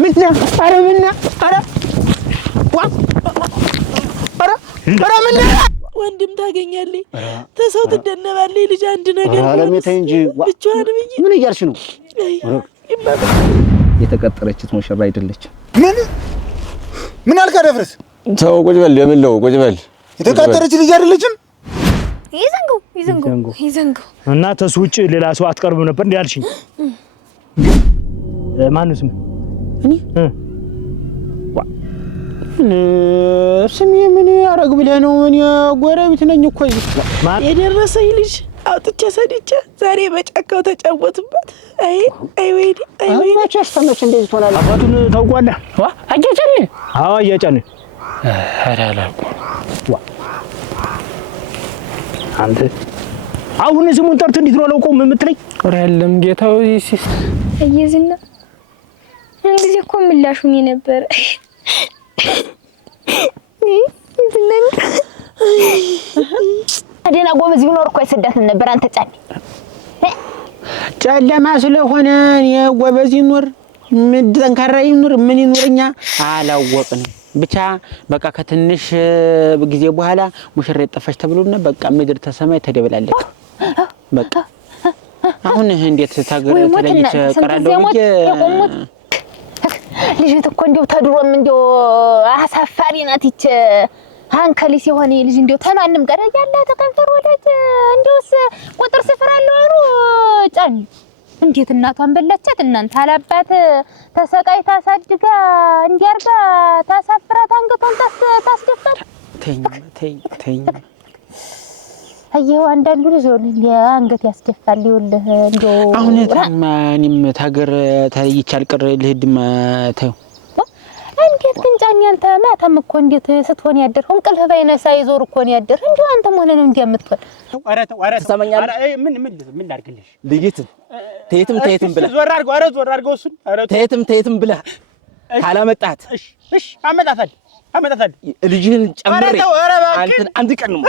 ምንና አረ ምንና አረ ምንና ወንድም ታገኛለህ ተሰው ትደነባለህ ልጅ አንድ ነገር አለሜታ እንጂ ብቻዋን ብዬ ምን እያልሽ ነው? የተቀጠረችት ሙሽራ አይደለችም። ምን አልካ ደፍረስ? ተው ቁጭ በል የምለው ቁጭ በል። የተቀጠረች ልጅ አይደለችም። ይዘንጉ እና ተሱ ውጭ ሌላ ሰው አትቀርብም ነበር እንዴ አልሽኝ? ማነው ስም? እኔ ስሜ ምን ያረግ ብለህ ነው? እኔ ጎረቤት ነኝ እኮ የደረሰኝ ልጅ አውጥቼ ሰድቼ ዛሬ በጫካው ተጫወቱበት። አይ ወይኔ መቼስ ተመች እንደዚህ ትሆናለህ። አባቱን ታውቀዋለህ? አያጨልኝ? አዎ አያጨልኝ። ኧረ አላውቅም። አንተ አሁን ስሙን ጠርተህ እንዴት ነው አላውቀውም የምትለኝ? ኧረ የለም ጌታው ሲስ እየዝና እንግዲህ እኮ ምላሹኝ ነበር። አደና ጎበዝ ቢኖር እኮ አይሰዳትም ነበር። አንተ ጨለማ ስለሆነ የጎበዝ ይኖር ምን ጠንካራ ይኖር ምን ይኖርኛ አላወቅንም። ብቻ በቃ ከትንሽ ጊዜ በኋላ ሙሽራ ጠፋች ተብሎና በቃ ምድር ተሰማይ ተደበላለች። በቃ አሁን እንዴት ታገር ተለይቼ ቀራለሁ ብዬ ልጅት እኮ እንደው ተድሮም እንደው አሳፋሪ ናት። ይች አንከሊስ የሆነ ልጅ እንደው ተማንም ጋር ያለ ተከንፈር ወለጅ እንደውስ ቁጥር ስፍር አለው አሉ ጫን እንዴት እናቷን በላቻት እናንተ አላባት ተሰቃይ ታሳድጋ እንዲያርጋ ታሳፍራት አንገቷን ታስደፋት። ተኝ አየው አንዳንዱ ልጅ አንገት ያስደፋል። ይኸውልህ እንደው አሁን ታማንም ታገር ታይቻል ቀረ ልሂድማ ተው። እንዴት ግን ጫን ያንተ ማታም እኮ እንዴት ስትሆን ያደርኩ እንቅልፍ ባይነሳ ይዞር እኮ ነው ያደር እንደው አንተም ሆነ ነው እንዲያምጥል ኧረ ተሰማኛለህ። ምን ላድርግልሽ ልጅት ተየትም ብለህ ዞር አድርገው እሱን ተየትም ብለህ ካላመጣት እሺ አመጣታለሁ ልጅህን ጨምሬ አንተን አንድ ቀን ነው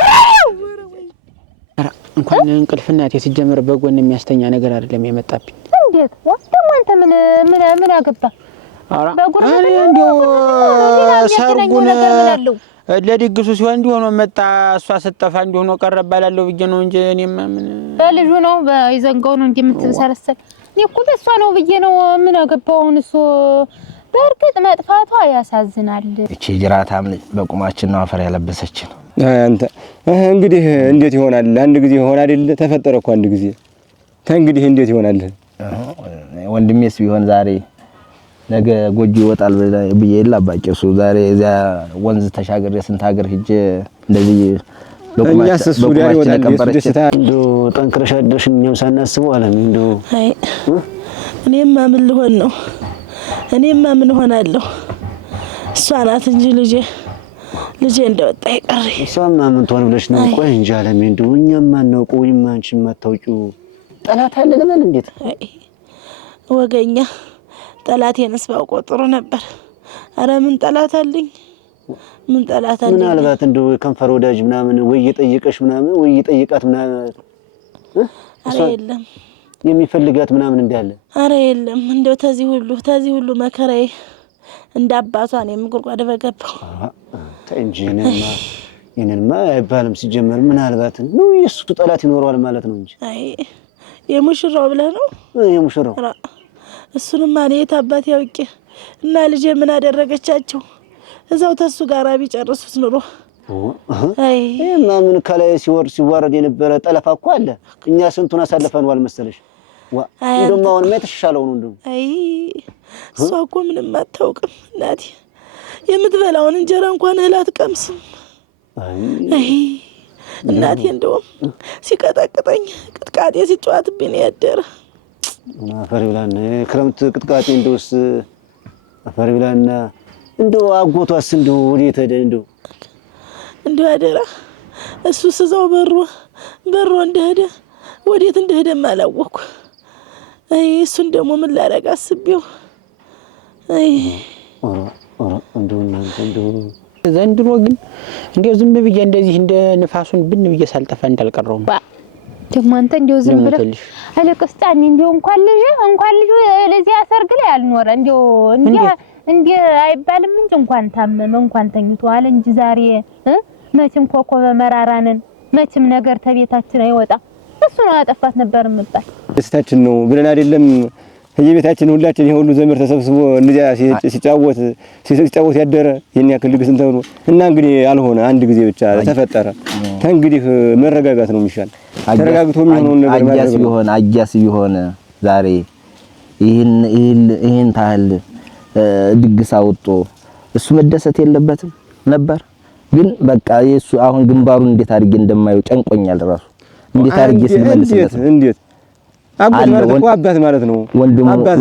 እንኳን እንቅልፍና ሲጀመር በጎን የሚያስተኛ ነገር አይደለም የመጣብኝ። እንዴት ደግሞ አንተ ምን አገባ? አረ እንደው ሰርጉን ለድግሱ ሲሆን እንዲሆነ መጣ እሷ ስትጠፋ እንዲሆነ ቀረባላለሁ ብዬ ነው እንጂ እኔማ ምን በልጁ ነው በይዘንጋው ነው እንደምትሰረሰል እኔ እኮ በሷ ነው ብዬ ነው ምን አገባው እሱ። በእርግጥ መጥፋቷ ያሳዝናል። እቺ ጅራታም በቁማችን ነው አፈር ያለበሰችን። አንተ እንግዲህ እንዴት ይሆናል? አንድ ጊዜ ሆነ አይደል? ተፈጠረ እኮ አንድ ጊዜ እንግዲህ እንዴት ይሆናል? ወንድሜስ ቢሆን ዛሬ ነገ ጎጆ ይወጣል ብዬ ይላባቂሱ ዛሬ እዚያ ወንዝ ተሻገር የስንት ሀገር ሂጄ እንደዚህ በቁማችን ተቀበረች። እንደው ጠንክረሽ አደርሽ እኛም ሳናስበው አለም እንደው አይ እኔማ ምን ልሆን ነው? እኔማ ምን ሆናለሁ? እሷ ናት እንጂ ልጄ እንደወጣ ይቀር። እሷማ ምን ትሆን ብለሽ ነው? ቆይ እንጂ አለም እንደው እኛም ማናውቀው ወይም አንቺም ማታውቂው ጠላት አለ ለምን? እንዴት ወገኛ ጠላቴንስ ባውቀው ጥሩ ነበር። አረ ምን ጠላት አለኝ? ምን ጠላት አለኝ? ምናልባት እንደው ከንፈር ወዳጅ ምናምን ወይ እየጠየቀሽ ምናምን ወይ እየጠየቃት ምናምን አረ የለም የሚፈልጋት ምናምን እንዳለ አረ የለም። እንደው ተዚህ ሁሉ መከራዬ እንዳባቷ ነው የምጉርጓድ በገባው እንጂንማ አይባልም። ሲጀመር ምናልባት ነው የሱ ጠላት ይኖረዋል ማለት ነው እንጂ አይ የሙሽራው ብለህ ነው የሙሽራው እሱንማ እኔ አባቴ ያውቄ እና ልጄ ምን አደረገቻቸው? እዛው ተሱ ጋር ቢጨርሱት ኑሮ አይ ማምን ከላይ ሲዋረድ የነበረ ጠለፋ እኮ አለ። እኛ ስንቱን አሳልፈናል መሰለሽ። እንደውም አሁን የተሻለው ነው እንደው አይ እሷ እኮ ምንም አታውቅም እናቴ። የምትበላውን እንጀራ እንኳን እህል አትቀምስም። አይ እናቴ እንደውም ሲቀጠቅጠኝ ቅጥቃጤ ሲጫወትብኝ ነው ያደረ። አፈር ብላና ክረምት ቅጥቃጤ እንደውስ አፈር ብላና እንደው አጎቷስ እንደው ወዴት ሄደ? እንደው አደራ እሱ ስዛው በሮ እንደሄደ ወዴት እንደሄደ ማላወኩ። አይ እሱን ደግሞ ምን ላደርግ አስቤው። አይ እንደው እናንተ እንደው ዘንድሮ ግን እንደው ዝም ብዬ እንደዚህ እንደ ንፋሱን ብን ብዬ ሳልጠፋ እንዳልቀረው ደግሞ አንተ እንደው ዝም ብለህ አለቀስ ጫኒ እንደው እንኳን ልጅ ለዚህ ሰርግ ላይ አልኖረ እንደው እንዴ አይባልም እንጂ እንኳን ታመመ እንኳን ተኝቶ አለ እንጂ ዛሬ መቼም ኮኮበ መራራንን መቼም ነገር ተቤታችን አይወጣ እሱ ነው ያጠፋት ነበር የምባል ደስታችን ነው ብለን አይደለም የቤታችን ሁላችን ይሄ ሁሉ ዘመር ተሰብስቦ እንደዚያ ሲጫወት ያደረ የኛ ክልል ግስን ተብሎ እና እንግዲህ አልሆነ አንድ ጊዜ ብቻ ተፈጠረ እንግዲህ መረጋጋት ነው የሚሻል ተረጋግቶ የሚሆነውን ነገር ማለት አጃስ ቢሆን ዛሬ ይሄን ታህል ድግስ አውጦ እሱ መደሰት የለበትም ነበር ግን በቃ የሱ አሁን ግንባሩን እንዴት አድርጌ እንደማየው ጨንቆኛል ራሱ እንዴት አድርጌ ስለመልስለት እንዴት አባት ማለት እኮ አባት ማለት ነው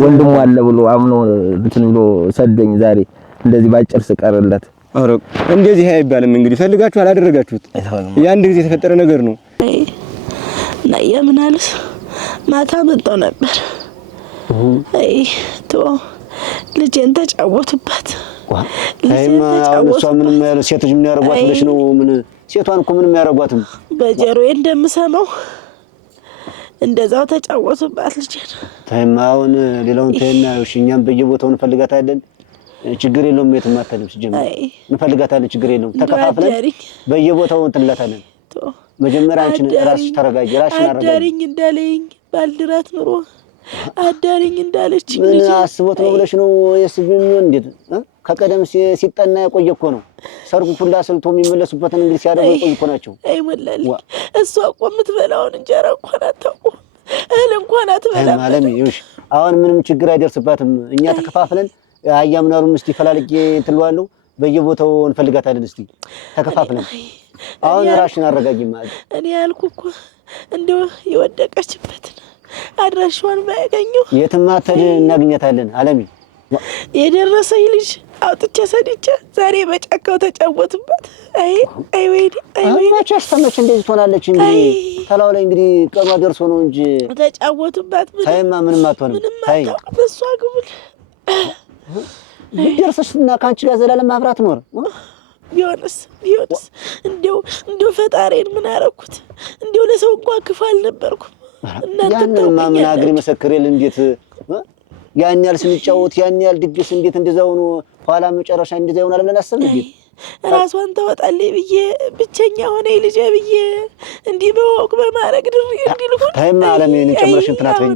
ወንድሙ አለ ብሎ አምኖ እንትን ብሎ ሰደኝ ዛሬ እንደዚህ ባጭር ስቀርለት አረ እንደዚህ አይባልም እንግዲህ ፈልጋችሁ አላደረጋችሁት ያን ጊዜ የተፈጠረ ነገር ነው እና የምናልስ ማታ መጣው ነበር ልጄን ተጫወቱበት እሷ ምንም ያለ ሴት ልጅ ምን ያረጋት ብለሽ ነው ምን ሴቷን እኮ ምንም ያረጋትም በጀሮዬ እንደምሰማው እንደዛው ተጫወቱባት ልጄን ታይማውን ሌላውን ታይና እኛም በየቦታው እንፈልጋታለን ችግር የለውም የትም አትልም ሲጀምር እንፈልጋታለን ችግር የለውም ተከፋፍለን በየቦታው እንጥላታለን መጀመሪያ አንቺ ራስሽ ተረጋጊ ራስሽን አረጋጊ አዳሪኝ እንዳለኝ ባልድራት ኑሮ አዳሪኝ እንዳለች ምን አስቦት ነው ብለሽ ነው የስብም እንዴት ከቀደም ሲጠና የቆየ እኮ ነው ሰርጉ ሁላ ስልቶ የሚመለሱበትን እንግዲህ ሲያደርጉ የቆዩ እኮ ናቸው አይሞላል እሷ እኮ የምትበላውን እንጀራ እንኳን አታውቁም እህል እንኳን አትበላም ማለት ነው አሁን ምንም ችግር አይደርስባትም እኛ ተከፋፍለን አያምናሩም እስቲ ፈላልጌ እንትልዋለሁ በየቦታው እንፈልጋታለን እስቲ ተከፋፍለን አሁን ራስሽን አረጋጊ ማለት እኔ ያልኩ እኮ እንደው የወደቀችበትን አድራሻዋን ባያገኘው የትም አትሄድ እናገኛታለን አለሚ የደረሰኝ ልጅ አውጥቼ ሰድቼ ዛሬ በጫካው ተጫወቱበት አይ ወይ መቼስ ተመች እንደዚህ ትሆናለች እንዴ ተላው ላይ እንግዲህ ቀኗ ደርሶ ነው እንጂ ተጫወቱበት ታይማ ምንም አትሆንም ታይ በሷ ግብል ደርሰሽና ካንቺ ጋር ዘላለም ማብራት ኖር ቢሆንስ እንደው ፈጣሪን ምን አረኩት እንደው ለሰው እንኳን ክፉ አልነበርኩም እናንተ ምን አግሪ መሰከረል እንዴት ያን ያህል ስንጫወት ያን ያህል ድግስ እንዴት እንደዛው ነው ኋላ መጨረሻ እንደዛው ይሆናል ብለን አሰብን እንዴ ራሷን ተወጣለች ብዬ ብቸኛ ሆነ ልጄ ብዬ እንዲህ በወቅ በማረግ ድር እንዲልኩ ታይማ አለምን ጨምረሽ እንትናት ወይ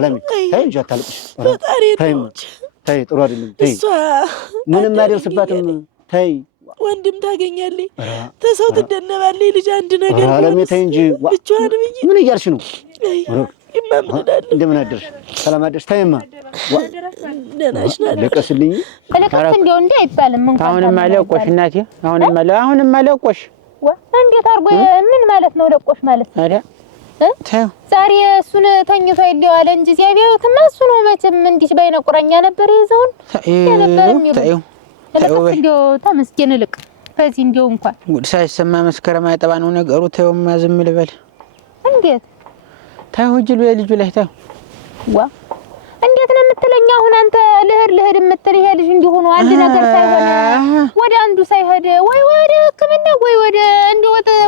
አለምን ታይ ጃታልቅሽ ታይ ጥሩ አይደለም ታይ ምንም አይደርስባትም ታይ ወንድም ታገኛለች ተሰው ትደነባለች ልጅ አንድ ነገር አለምን ታይ እንጂ ብቻዋን ብዬ ምን እያልሽ ነው ይማምዳል እንደምን አደርሽ ሰላም አደርሽ ታይማ ደናሽ ነው ለቀስልኝ ለቀስ እንደው እንዴ አይባልም እንኳን አሁንም አለቆሽ እናቴ አሁንም አለቆሽ እንዴት አርጎ ምን ማለት ነው ለቆሽ ማለት አዳ ዛሬ እሱን ተኝቶ ይደዋል እንጂ ሲያቢያውትማ እሱ ነው መቼም እንዲህ ባይነ ቁራኛ ነበር ይዘውን ነበር የሚለው ለቀስ እንደው ተመስገን ልቅ ከዚህ እንደው እንኳን ጉድ ሳይሰማ መስከረም አይጠባ ነው ነገሩ ተውማ ዝም ልበል እንዴት ታውጅሉ የልጁ ላይ ታው እንዴት ነው የምትለኝ አሁን አንተ ልህድ የምትል ይሄ ልጅ እንዲሆኑ አንድ ነገር ሳይሆን ወደ አንዱ ሳይሄድ ወይ ወደ ሕክምና ወይ ወደ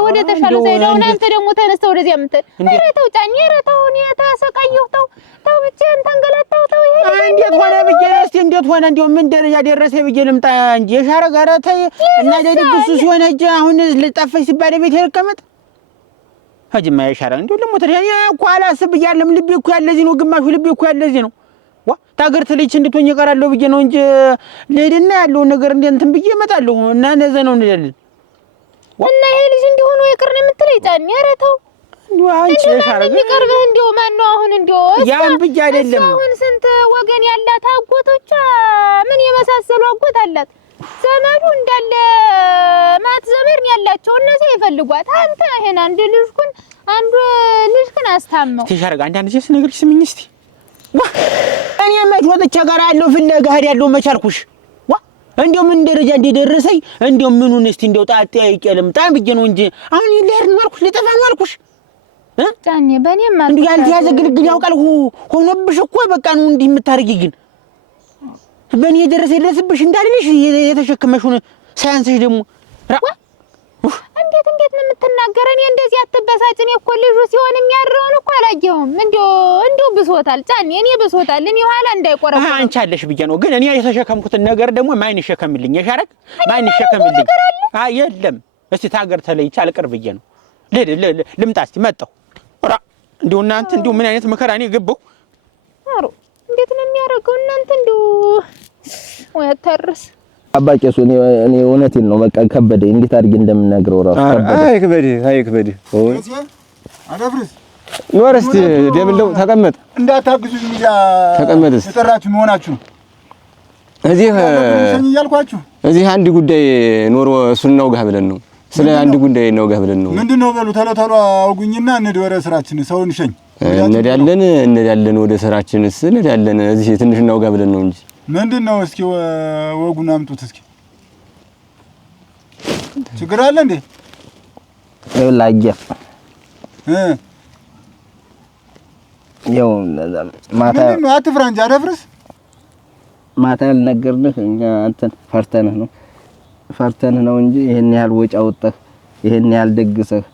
ወደ ተሻለ ሳይሆን አንተ ደግሞ ተነስተው ወደዚያ የምትል ረተው ጫኝ ረተው እኔ ተሰቃየሁ ተው ብቻዬን ተንገላታው ተው ይሄ እንዴት ሆነ ብዬ እስቲ እንዴት ሆነ እንደው ምን ደረጃ ደረሰ ብዬ ልምጣ እንጂ የሻረ ጋር ተይ እና ደግሱ ሲሆን እጅ አሁን ልጣፈሽ ሲባል ቤት ይልከመጥ ሀጅማ የሻረ እንደው ለሞተ ያኔ እኮ አላስብ ይያለም ልቤ እኮ ያለዚህ ነው ግማሹ ልቤ እኮ ያለዚህ ነው ታገር ትልጅ እንድትሆኝ ይቀራለሁ ብዬ ነው እንጂ ለሄድና ያለው ነገር እንትን ብዬ እመጣለሁ እና ነዘ ነው እንላለን እና ይሄ ልጅ እንዲሆኑ ይቅር ነው የምትለኝ ጫኝ ኧረ ተው እንደው አንቺ ሻረግ ይቀርብህ እንደው ማን ነው አሁን እንደው ያን ብዬ አይደለም አሁን ስንት ወገን ያላት አጎቶቿ ምን የመሳሰሉ አጎት አላት ዘመዱ እንዳለ ማት ዘመድ ነው ያላቸው እነዚህ ይፈልጓት አንተ ይሄን አንድ ልጅኩን አስታመው ተሻረግ አንድ ሴት ነገርሽ ስምኝ እስቲ እኔ መጥወጥቻ ጋር ያለው ፍለጋ ያለው መቻልኩሽ እንደው ምን ደረጃ እንደደረሰኝ እንደው ምኑን እስቲ እንደው ጣጣ ይቀልም ጣም ብዬ ነው እንጂ አሁን ይለር ነው አልኩሽ ለጠፋ ነው አልኩሽ ጫኔ በኔም ማለት እንዴ ያልተያዘ ግልግል ያውቃል ሆኖብሽ እኮ በቃ ነው እንዲህ የምታርጊ ግን በኔ የደረሰ ይደርስብሽ እንዳልልሽ የተሸከመሽውን ሳያንስሽ ደግሞ እንዴት ነው የምትናገረው? እኔ እንደዚህ አትበሳጭ። እኔ እኮ ልጁ ሲሆን የሚያረውን እኮ አላየሁም። እንደው ብሶታል ጫኔ፣ እኔ ብሶታል። እኔ ኋላ እንዳይቆረቁ አንቺ አለሽ ብዬ ነው። ግን እኔ የተሸከምኩትን ነገር ደግሞ ማን ይሸከምልኝ? የሻረክ ማን ይሸከምልኝ? የለም እስቲ ታገር ተለይቼ አልቀር ብዬ ነው። ልምጣ እስቲ መጣሁ። ራ እንደው እናንተ እንደው ምን አይነት መከራ እኔ ገባሁ። አሮ እንዴት ነው የሚያደርገው እናንተ? እንደው ወይ አታርስ አባቄሱ እኔ እውነቴን ነው። በቃ ከበደኝ። እንዴት አድርጌ እንደምናገረው ራሱ ከበደኝ። አይክበድ አደፍርስ ኖር እስቲ ደምለው ተቀመጥ። እንዳታግዙኝ እንጃ ተቀመጥ። ተጠራችሁ መሆናችሁ ነው። እዚህ አንድ ጉዳይ ኖሮ እሱን እናውጋህ ብለን ነው። ስለ አንድ ጉዳይ እናውጋህ ብለን ነው። ምንድነው? በሉ ተሎ አውጉኝና እንሂድ ወደ ስራችን። ሰውን ሸኝ። እንሄዳለን ወደ ስራችንስ እንሄዳለን። እዚህ ትንሽ እናውጋህ ብለን ነው እንጂ ምንድነው? እስኪ ወጉን አምጡት እስኪ። ችግር አለ እንዴ? ላጊያ ያው ማታ ምንድነው? አትፍራ እንጂ አደፍርስ። ማታ ያልነገርንህ እኛ አንተን ፈርተንህ ነው እንጂ ይሄን ያህል ወጪ አወጣህ ይሄን ያህል ደግሰህ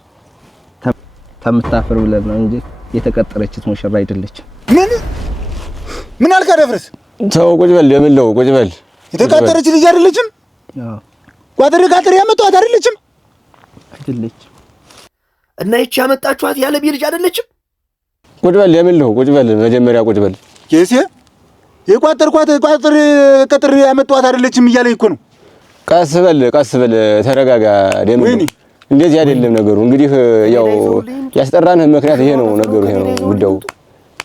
ተምታፈር ብለን ነው እንጂ የተቀጠረችት ሙሽራ አይደለችም። ምን አልካ አደፍርስ? ተው ቁጭ በል። የምለው ቁጭ በል። የተቀጠረች ልጅ አይደለችም? አዎ ቋጥሬ ያመጣኋት አይደለችም? እና ይቺ ያመጣችኋት ያለ ልጅ አይደለችም? ቁጭ በል። የምለው ቁጭ በል። መጀመሪያ ቁጭ በል። ኬሴ ቀጥሬ ያመጣኋት አይደለችም እያለኝ እኮ ነው። ቀስ በል ተረጋጋ። ደም እንደዚህ አይደለም ነገሩ። እንግዲህ ያው ያስጠራንህ ምክንያት ይሄ ነው ነገሩ፣ ይሄ ነው ጉዳዩ።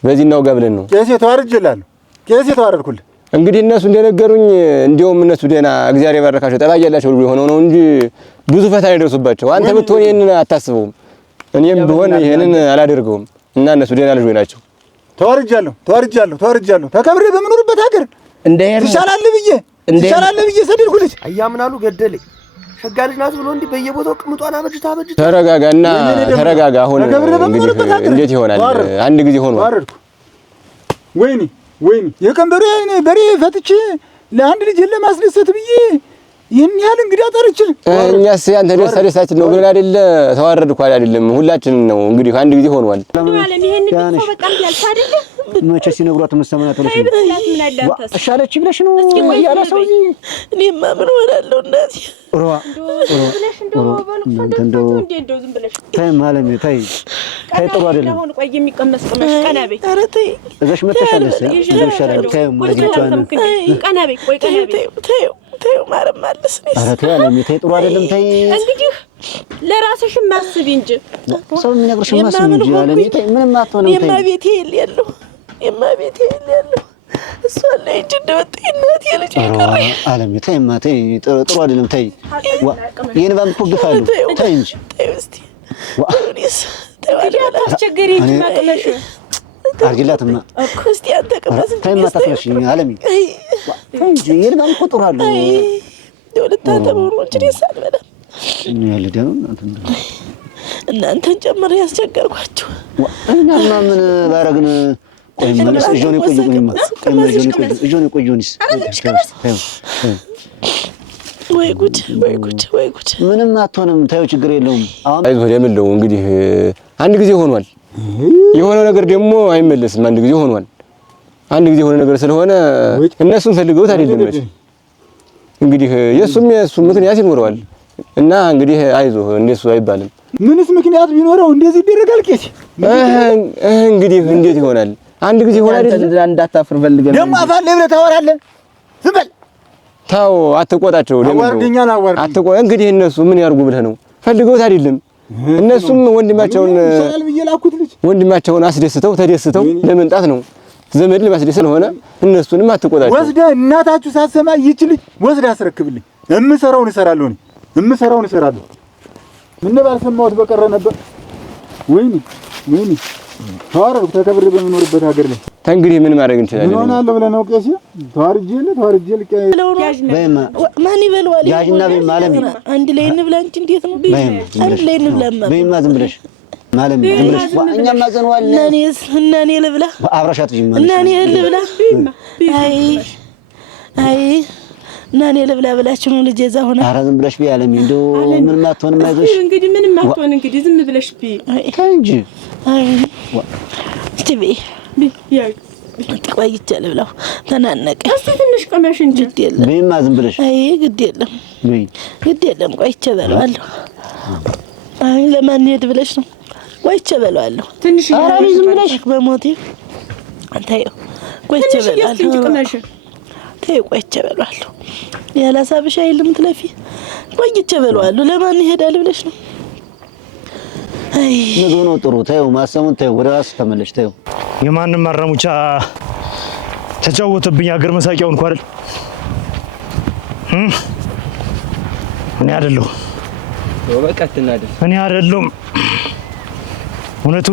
በዚህ እናውጋ ብለን ነው። ኬሴ ተዋረድኩልህ። እንግዲህ እነሱ እንደነገሩኝ እንዲያውም እነሱ ደህና እግዚአብሔር ባረካቸው ጠባይ ያላቸው ልጅ ሆነው ነው እንጂ ብዙ ፈተና ይደርሱባቸው። አንተ ብትሆን ይሄንን አታስበውም፣ እኔም ብሆን ይሄንን አላደርገውም። እና እነሱ ደህና ልጅ ናቸው። ተዋርጃለሁ። ተከብሬ በምኖርበት ሀገር ትሻላለህ ብዬ ሰደድኩልህ። አያምናሉ ገደለኝ ሸጋ ልጅ ናት ብሎ እንዲህ በየቦታው ቅምጧን አበጅታ ተረጋጋና ተረጋጋ። አሁን እንግዲህ እንዴት ይሆናል? አንድ ጊዜ ሆኗል። ወይኔ የቀንበሬ በሬ ፈትቼ ለአንድ ልጅ ለማስደሰት ብዬ ይሄን ያህል እንግዲህ አጠርችል። እኛስ ያንተ ደስታችን ነው ግን አይደለ? ተዋረድኩ አይደለም፣ ሁላችንም ነው። እንግዲህ አንድ ጊዜ ሆኗል። መቼ ሲነግሯት መሰማናት ነው። እሻለች ብለሽ ነው ያለ ሰው እዚህ። እኔማ ምን ሆናለሁ እናቴ? ተይ ማለሜ ተይ ጥሩ አይደለም። አሁን ቆይ የሚቀመስ ቀመሽ ቀናቤ እዛሽ መተሻለስ እንደሻለ ተይ ማለቻን ቀናቤ ቆይ ቀናቤ ተይ ማረም ማለስ ነው። ኧረ ተይ አለሜ ተይ ጥሩ አይደለም። ተይ እንግዲህ ለራስሽ ማስብ እንጂ ሰው የሚነግርሽ ማስብ እንጂ አለሜ ተይ ምንም አትሆንም። የማቤቴ የሌለው እሷ ላይ እጅ እንደወጣ እናቴ ልጅ ይቀር አለሜ ተይማ ተይ ጥሩ አይደለም። ተይ የንባም እኮ ግፍ አለው። ተይ እንጂ ተይ እስቲ ወዲስ ተዋደላችሁ እንጂ ማቅለሽ አርግላትማ እኮ እስቲ አንተ ቀመስ ተይማ ታስነሽ አለሜ ተይ እንጂ የንባም እኮ ጥሩ አለው። ደውልታተው ነው እንጂ ሳልበላ ያለ ደም እናንተን ጨምሬ ያስቸገርኳችሁ እናማ ምን ባረግን? ቆይ ማለት እጆኔ ቆዩኝስ ወይ ጉድ ምንም አትሆንም። ታዩ ችግር የለውም። አሁን አይዞህ የምለው እንግዲህ አንድ ጊዜ ሆኗል። የሆነው ነገር ደግሞ አይመለስም። አንድ ጊዜ ሆኗል። አንድ ጊዜ የሆነ ነገር ስለሆነ እነሱን ፈልገውት አይደለም መቼ እንግዲህ የሱም ምክንያት ይኖረዋል። እና እንግዲህ አይዞህ እንደሱ አይባልም። ምንስ ምክንያት ቢኖረው እንደዚህ ይደረጋል? ቄስ እንግዲህ እንዴት ይሆናል? አንድ ጊዜ ሆነ አይደል? እንዳታፍር ፈልገን ደሞ አፋን ለብለህ ታወራለህ። ዝም በል ታው አትቆጣቸው። ደሞ አትቆጣ። እንግዲህ እነሱ ምን ያርጉ ብለህ ነው? ፈልገውት አይደለም። እነሱም ወንድማቸውን አስደስተው ተደስተው ለመምጣት ነው። ዘመድ ለማስደሰት ሆነ። እነሱንም አትቆጣቸው። ወስደህ እናታችሁ ሳሰማ ይች ልጅ ወስደህ አስረክብልኝ። እምሰራውን እሰራለሁ። ምን ባልሰማሁት በቀረ ነበር። ወይኔ ተዋረድኩ። ተከብሬ በምኖርበት ሀገር ላይ እንግዲህ ምን ማድረግ እንችላለን? ምን ሆናለሁ ብለህ ነው ቄስ? ተዋርጄ ማን ይበልዋል? ያጅና በይማ አለሜ አንድ ላይ እንብላ እንጂ እንዴት ነው? አንድ ላይ እንብላማ በይማ ዝም ብለሽ ማለም ዝም ብለሽ እኛም ማዘንዋል። እና እኔ ልብላ አብረሻት ጅማ እና እኔ ልብላ። አይ እና እኔ ልብላ ብላችሁ ነው ልጄ እዛ ሆነ። ኧረ ዝም ብለሽ ቢ አለሚ እንደው ምንም አትሆንም አይዞሽ እንግዲህ ምንም አትሆን እንግዲህ ዝም ብለሽ ቢ እንጂ እስቲ ቢ ያ ቆይቼ ልብላው ተናነቀ እስቲ ትንሽ ቀመሽ እንጂ ግድ የለም ቢማ ዝም ብለሽ ግድ የለም ግድ የለም ቆይቼ በለዋለሁ ለማን ሄድ ብለሽ ነው ቆይቼ በለዋለሁ ትንሽ ኧረ ዝም ብለሽ በሞቴ አንተየው ቆይቼ በለዋለሁ ተይ ቆይቼ በለዋለሁ ያላሳብሽ አይልም ትለፊ ቆይቼ በለዋለሁ ለማን ይሄዳል ብለሽ ነው ነገ ነው ጥሩ ተይው ማሰሙን ተይው ወደ ራስ ተመለሽ ተይው የማንም ማረሙቻ ተጫወተብኝ አገር መሳቂያውን እንኳን አይደል እኔ አይደለሁም በቃ ተናደድ እኔ አይደለሁም እውነት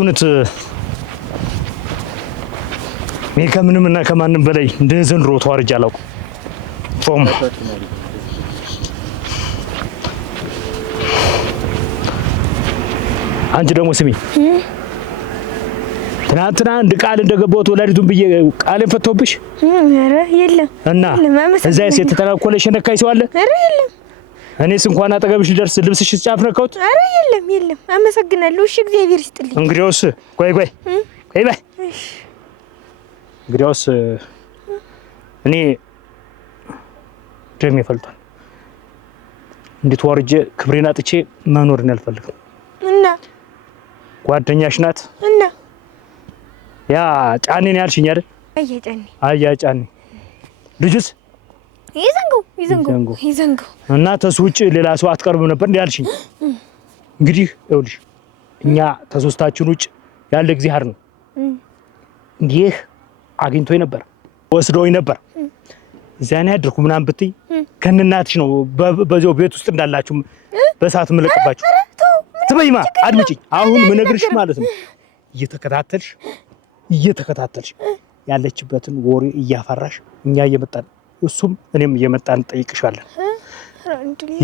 እኔ ከምንም እና ከማንም በላይ እንደ ዘንድሮ ተዋርጃ አላውቅም ጾም አንቺ ደግሞ ስሚ ትናንትና አንድ ቃል እንደገባሁት ወላዲቱን ብዬ ቃሌን ፈተውብሽ ኧረ የለም እና እዛ ሴት ተተናኮለሽ ነካይ ሰው አለ ኧረ የለም እኔስ እንኳን አጠገብሽ ልደርስ ልብስሽ ጫፍ ነካሁት ኧረ የለም አመሰግናለሁ እሺ እግዚአብሔር ይስጥልኝ እንግዲያውስ ቆይ በይ እንግዲያውስ እኔ ደሜ ፈልቷል እንዴት ወርጄ ክብሬን አጥቼ መኖርን አልፈልግም እና ጓደኛሽ ናት እና ያ ጫኔን ያልሽኝ አይደል አያ ጫኔ ልጅስ ይዘንጉ እና ተሱ ውጭ ሌላ ሰው አትቀርብም ነበር እንዴ ያልሽኝ እንግዲህ ይኸውልሽ እኛ ተሶስታችን ውጭ ያለ እግዚአብሔር ነው እንዲህ አግኝቶኝ ነበር ወስዶኝ ነበር እዛኔ አድርኩ ምናምን ብትይ ከነናትሽ ነው በዚያው ቤት ውስጥ እንዳላችሁ በሰዓት መለቀባችሁ ትበይማ አድምጪኝ አሁን ምነግርሽ ማለት ነው እየተከታተልሽ ያለችበትን ወሬ እያፈራሽ እኛ እየመጣን እሱም እኔም እየመጣን ጠይቅሻለን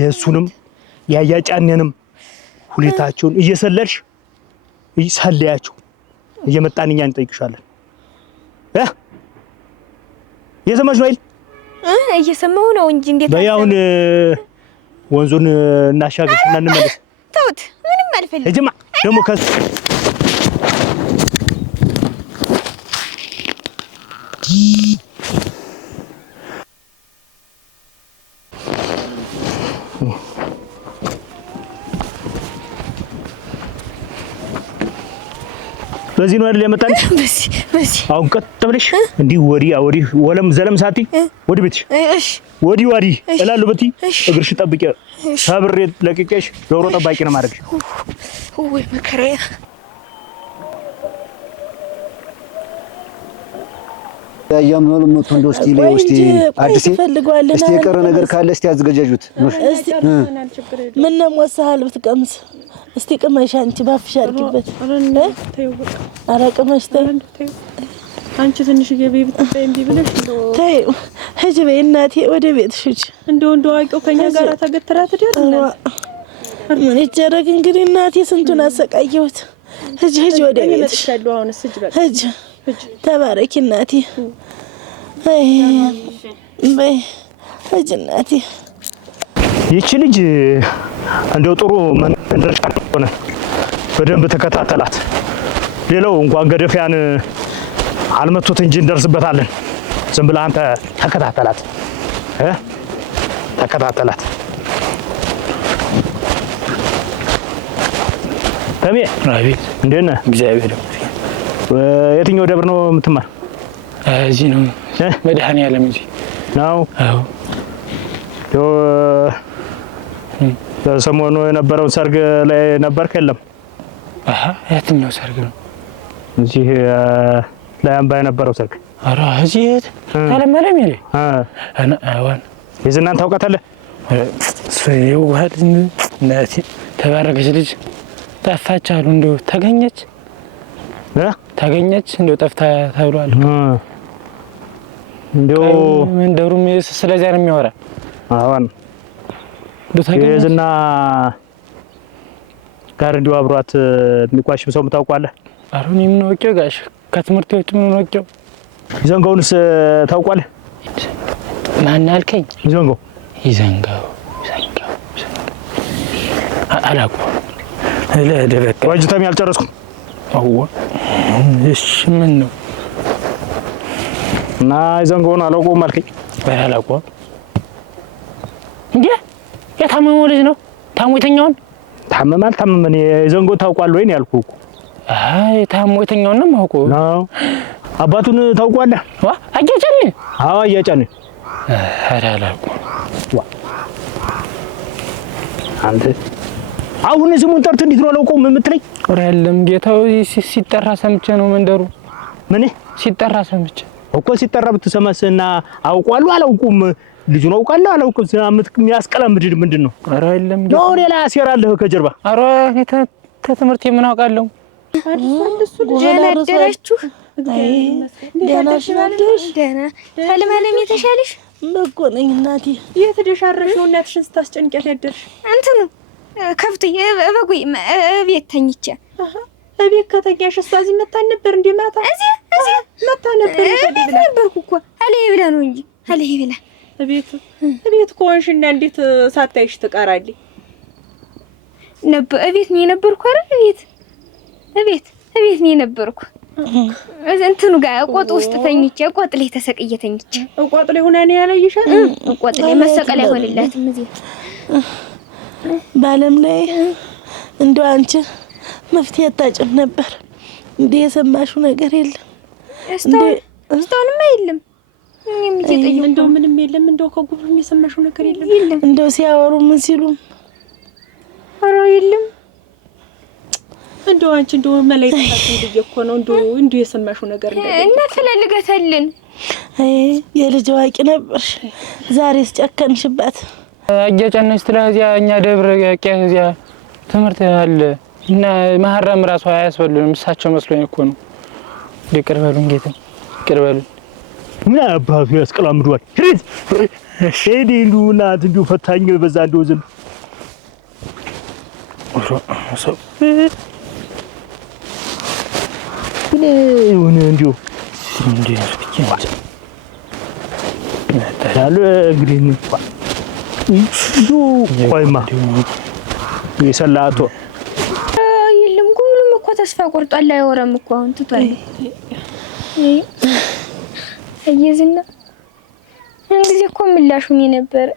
የሱንም ያያጫኔንም ሁኔታቸውን እየሰለልሽ ሰለያችሁ እየመጣን እኛን ጠይቅሻለን የሰማሽ ነው አይደል እየሰማሁ ነው እንጂ እንዴት በያውን ወንዙን እናሻግርና እንመለስ ተውት ምንም አልፈልግም እጅማ ደግሞ በዚህ ነው አይደል ያመጣን በዚህ አሁን ቀጥ ብለሽ እንዲህ ወዲህ ወለም ዘለም ሳቲ ወዲ ቤትሽ እሺ ወዲ እላሉ በቲ እግርሽ ጠብቂ ሰብሬ ለቅቄሽ ዶሮ ጠባቂ ነው ማድረግሽ ወይ መከራያ ያያም ነው ለሞት እንደው እስቲ ላይ እስቲ አዲስ እስቲ የቀረ ነገር ካለ እስቲ አዘጋጃጁት ምን ነው ወሰሃል ብትቀምስ እስቲ ቅመሽ አንቺ ባፍሽ አድርጊበት አረ ቅመሽ ተይ አንቺ ትንሽ ገቢ ብትበይ እንቢ ብለሽ ተይ ሂጂ በይ እናቴ ወደ ቤትሽ ሂጂ እንደው አውቀው ከኛ ጋር ተገትራት አይደል ምን ይደረግ እንግዲህ እናቴ ስንቱን አሰቃየሁት ሂጂ ወደ ቤትሽ አሁንስ ሂጂ በቃ ሂጂ ተባረኪ እናቴ በይ ሂጂ እናቴ ይቺ ልጅ እንደው ጥሩ መንደርሻ ሆነ በደንብ ተከታተላት ሌላው እንኳን ገደፊያን አልመቱት እንጂ እንደርስበታለን ዝም ብለህ አንተ ተከታተላት ተሜ አቤት እንዴት ነህ እግዚአብሔር የትኛው ደብር ነው የምትማር እዚህ ነው መድኃኔዓለም እዚህ ነው አዎ ሰሞኑ የነበረውን ሰርግ ላይ ነበርክ የለም የትኛው ሰርግ ነው እዚህ ላይ አምባ የነበረው ሰርግ ኧረ እዚህ ታለመለም ይሄ አና አዋን የዝናን ታውቃታለህ ሰው ወድ እናቴ ተባረከች ልጅ ጠፋች አሉ እንደው ተገኘች እንደው ጠፍታ ተብሏል እንደው መንደሩም ስለዚህ ነው የሚያወራ አዋን የዝና ጋር እንደው አብሯት የሚቋሽም ሰው ታውቃለህ አሁን ምን ወቄው ጋሽ ከትምህርት ቤት ምን ወቄው ይዘንጋውንስ ታውቃለህ ማን አልከኝ? ይዘንጋው ይዘንጋው አላውቀውም። ለደበቀ ዋጅታም ያልጨረስኩ አዎ እሺ ምን ነው እና ይዘንጋውን አላውቀውም አልከኝ? አላውቀውም እንዴ የታመመው ልጅ ነው ታሞ የተኛውን ታመማል ታመመን ይዘንጋው ታውቋል ወይ ነው ያልኩህ እኮ አይ ታሞ የተኛውን ነው የማውቀው ነው አባቱን ታውቋለህ? አያጨን አዎ አያጨን አላውቀውም አንተ አሁን ስሙን ጠርተህ እንዴት ነው አላውቀውም የምትለኝ? ኧረ የለም ጌታው ሲጠራ ሰምቼ ነው መንደሩ ምን ሲጠራ ሰምቼ እኮ ሲጠራ ብትሰማስና አውቋለሁ አላውቁም ልጁን አውቃለሁ አላውቅም የሚያስቀላምድ ምንድን ነው? ኧረ የለም ነው ሌላ አሴራለህ ከጀርባ ኧረ ተትምህርት ምን አውቃለሁ ደህና አደራችሁ ደህና ሽናለሽ ደህና ሰለማለም የተሻለሽ በጎ ነኝ እናቴ የት ደሻረሽ ነው እናትሽን ስታስጨንቂያት ያደርሽ እንትኑ ከብት በጉይ ቤት ተኝቼ እቤት ከተኛሽ እሷ እዚህ መታን ነበር እንዴ ማታ እዚህ መታ ነበር ቤት ነበርኩ እኮ አለይ ብላ ነው እንጂ አለይ ብላ እቤት ከሆንሽና እንዴት ሳታይሽ ትቀራለሽ ነበር እቤት ነው የነበርኩ አይደል እቤት ነው የነበርኩ እንትኑ ጋር ቆጥ ውስጥ ተኝቼ ቆጥ ላይ ተሰቅዬ ተኝቼ ቆጥ ላይ ሆና ነው ያለይሻል ቆጥ ላይ መሰቀል አይሆንላትም እዚህ ባለም ላይ እንደው አንቺ መፍትሄ አታጭም ነበር እንዴ የሰማሽው ነገር የለም እስካሁንማ የለም ምንም እየጠየቁ እንደው ምንም የለም እንደው ከጉብም የሰማሽው ነገር የለም እንደው ሲያወሩ ምን ሲሉ ኧረ የለም እንደው አንቺ እንደው መላእክታችን ልጅ ነው እንደው የሰማሽው ነገር እንደዚህ እና ፈለልገታልን አይ የልጅ ዋቂ ነበርሽ ዛሬስ ጨከንሽባት አያጨነሽ ስለዚያ እኛ ደብረ ያቂያ ትምህርት አለ እና ማህረም ራሱ አያስፈልግም እሳቸው መስሎኝ እኮ ነው ይቅርበሉን ጌታ ይቅርበሉን ምን አባቱ ያስቀላምዷል ሄዲ ሉና እንዲሁ ፈታኝ በዛ እንደው ዝም ምን እንዲሁ ታሉ እንግዲህ ቆይማ የሰላቶ የለም ሁሉም እኮ ተስፋ ቆርጧል አይወራም እኮ አሁን ትቷል እየዝና እንግዲህ እኮ ምላሹኝ ነበር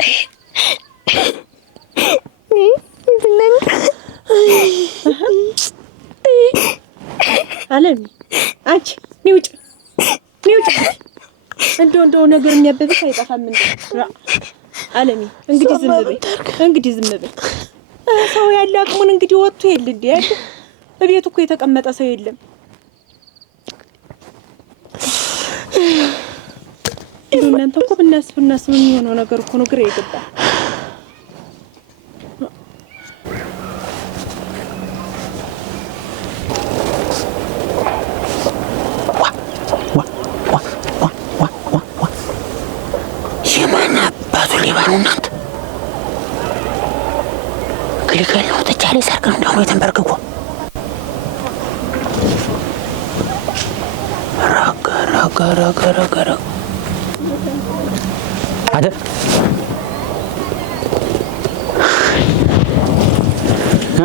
አለም አንቺ ኒውጭ እንደው ነገር የሚያበብሽ አይጠፋም እንዴ አለሚ እንግዲህ ዝም በይ ሰው ያለ አቅሙን እንግዲህ ወጥቶ የለ እንዴ ያለ በቤቱ እኮ የተቀመጠ ሰው የለም እናንተ እኮ ብናስብ የሚሆነው ነገር እኮ ነው ግራ ይገባል እናንተ ግልገል ነው ተቻለ ሰርክ ነው እንደሆነ ተንበርክኮ ረጋ አደ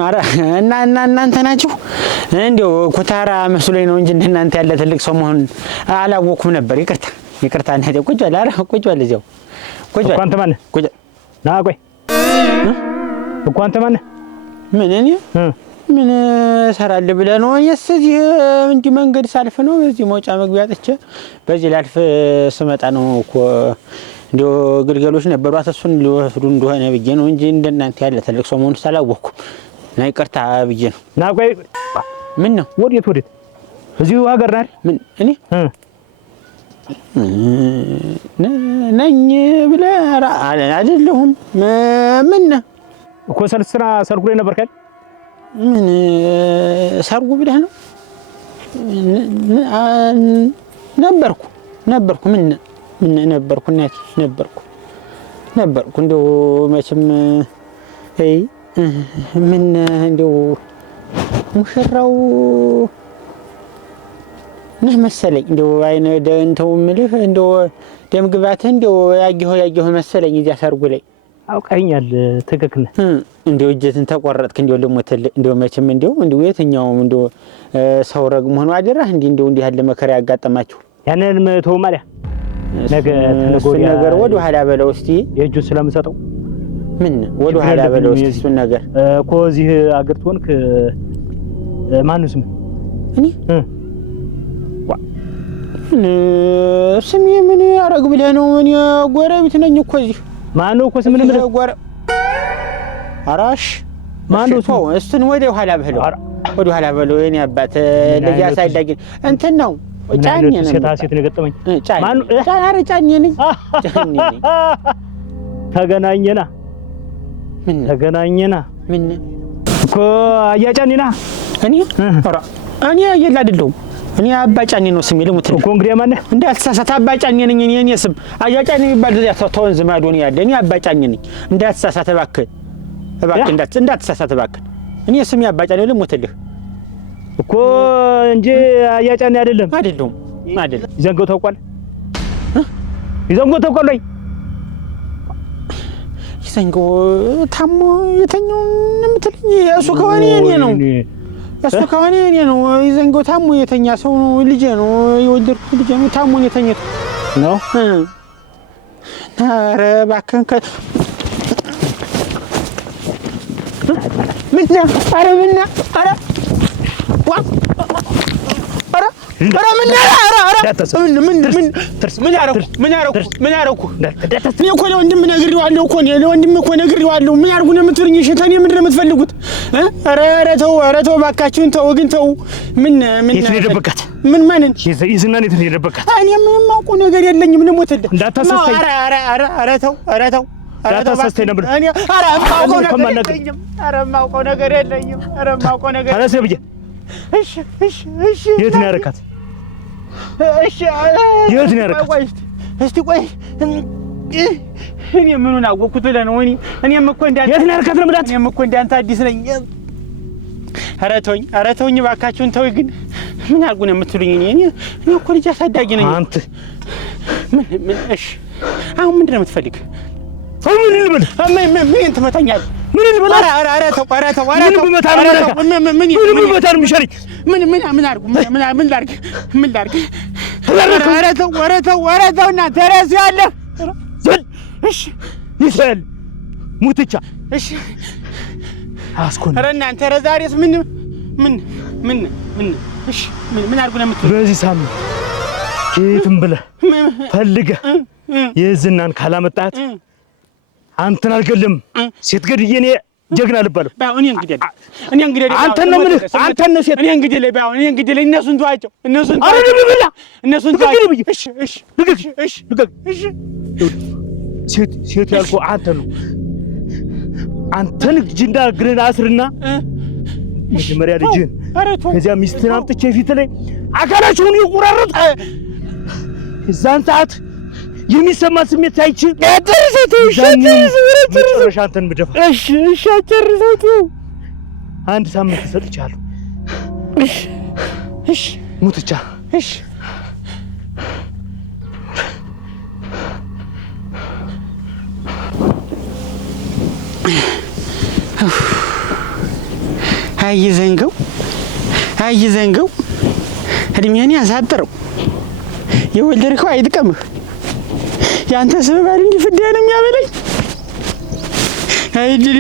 አረ እናንተ ናችሁ እንዴው ኩታራ መስሎኝ ነው እንጂ እናንተ ያለ ትልቅ ሰው መሆን አላወኩም ነበር ይቅርታ እናቴ ቁጭ በል አረ ቁጭ በል እዚያው እኮ አንተ ማነህ? ና ቆይ እኮ አንተ ማነህ? ምን እኔ ምን እሰራለሁ ብለህ ነው? እዚህ እንዲህ መንገድ ሳልፍ ነው እዚህ መውጫ መግቢያ አጥቼ በዚህ ላልፍ ስመጣ ነው እኮ እንደው ግልገሎች ነበሯት እሱን ሊወስዱ እንደሆነ ብዬ ነው እንጂ እንደናንተ ያለ ትልቅ ሰው መሆኑን ሳላወቅኩ እና ይቅርታ ብዬ ነው። ና ቆይ ምን ነው? ወዴት እዚሁ ሀገር ናል ምን እኔ ነኝ ብለህ አይደለሁም ምን እኮ ሰልስራ ሰርጉ ላይ ነበርክ አይደል? ምን ሰርጉ ብለህ ነው? ነበርኩ ምን ነበርኩ እናቴ ነበርኩ እንደው መቼም ምን እንደው ሙሽራው ነህ መሰለኝ እንደው አይነ ደንተው ምልህ እንደው ደም ግባትህ እንደው ያየሁ መሰለኝ እዚያ ሰርጉ ላይ አውቀኛል። ትክክል ነህ። እንደው እጀትን ተቆረጥክ እንደው ለሞተል እንደው መቼም እንደው የትኛውም እንደው ሰው ረግም ሆኖ አደረህ እንደው እንዲህ ያለ መከራ ያጋጠማችሁ ያንን መተው ማለት ነገ ተነጎሪያ ነገር ወደ ኋላ በለው እስቲ የእጁን ስለምሰጠው ምን ወደ ኋላ በለው እስቲ እሱን ነገር እኮ እዚህ አገር ትሆንክ ማንስ ምን እኔ ስሜ ምን ያረግ ብለህ ነው? እኔ ጎረቤት ነኝ እኮ እዚህ ማነው እኮ ስምን ምን ጎረ አራሽ ማነው ሰው እሱን ወደ ኋላ በለው ወደ ኋላ በለው የኔ አባት ለያ ሳይዳግ እንትን ነው ጫኝ ነው ሴት ነው ገጠመኝ ማን ጫኝ ነኝ ተገናኘና ምን ተገናኘና ምን እኮ አያጫኒና እኔ አየላ አይደለም እኔ አባጫኔ ነው ስሜ ለሙት እኮ እንግዲህ ማን እንዳትሳሳት አባጫኔ ነኝ እኔ ስም አያጫኔ የሚባል እዚያ ተወንዝ ማዶ ነው ያለ እኔ አባጫኔ ነኝ እንዳትሳሳት እባክህ እንዳትሳሳት እባክህ እኔ ስሜ አባጫኔ ለሙትልህ እኮ እንጂ አያጫኔ አይደለም ይዘንገው ታውቋል ይዘንገው ታውቋል ወይ ይዘንገው ታሞ የተኛው ምትልኝ እሱ ከሆነ እኔ ነው እሱ ከሆነ እኔ ነው ይዘንገው ታሞ የተኛ ሰው ነው ልጄ ነው የወደድኩት ልጄ ነው ታሞ የተኛው ነው ኧረ እባክህን ምንና ኧረ ምንና ኧረ ዋ ኧረ ኧረ ምንና ኧረ ምን አደረኩ እኔ እኮ ለወንድም ነግሬዋለሁ እኮ ለወንድም እኮ ነግሬዋለሁ ምን ያርጉ ነው የምትሉኝ እሺ ተኔ ምንድን ነው የምትፈልጉት ኧረ ተው እባካችሁን ተው ግን ተው ምን የት ነው የደበቃት ምን ማንን ይዝናን የት ነው የደበቃት እኔ ምንም አውቀው ነገር የለኝም ልሞትልህ እንዳታሰስተኝ ኧረ ተው እንዳታሰስተኝ ነበር እኔ ኧረ የማውቀው ነገር የለኝም አላስ ብዬ እሺ የት ነው ያረካት እሺ የት ነው ያረካት እስቲ ቆይ እኔ ምኑን አወኩት ብለህ ነው እኔም እኮ እንዳንተ የት ነው ያረካት ነው ማለት እኔም እኮ እንዳንተ አዲስ ነኝ ኧረ ተውኝ እባካችሁን ተው ግን ምን አድርጉ ነው የምትሉኝ እኔ እኮ ልጅ አሳዳጊ ነኝ አንተ ምን እሺ አሁን ምንድን ነው የምትፈልግ ምን ትመታኛለህ ምን ልበላ ኧረ ተው ምን ብመታ ነው የሚሻለኝ ምን አድርጉ ምን ላድርግ ኧረ ተው እናንተ እረሱ ያለ ዘል እሺ ይሰል ሙትቻ እሺ አስኮን ኧረ እናንተ ኧረ ዛሬስ ምን እሺ ምን አድርጉ ነው የምትሉት በዚህ ሳምንት ከየትም ብለህ ፈልገህ የዝናን ካላመጣት አንተን አልገልም ሴት ገድዬ እኔ ጀግና ልባለሁ እኔ እንግዲህ አንተን ነው የምልህ አንተን ነው ሴት እኔ እንግዲህ ላይ እነሱን ተዋቸው እነሱን ተዋቸው እሺ ሴት ያልኩህ አንተ ነው አንተን እጅና እግርህን አስርና መጀመሪያ ልጅህን ከዚያ ሚስትህን አምጥቼ ፊት ላይ አካላቸውን ይቆራረጥ እዛን ሰዓት የሚሰማ ስሜት ሳይችል ጨርሰው አንተን ምደፋ እሺ ጨርሰው አንድ ሳምንት ሰጥቻለሁ እሺ ሙትቻ እሺ አይዘንገው እድሜን ያሳጥረው የወለድከው አይጥቀምህ ያንተ ሰበባል እንዲህ ፍዳ ነው የሚያበላኝ አይድል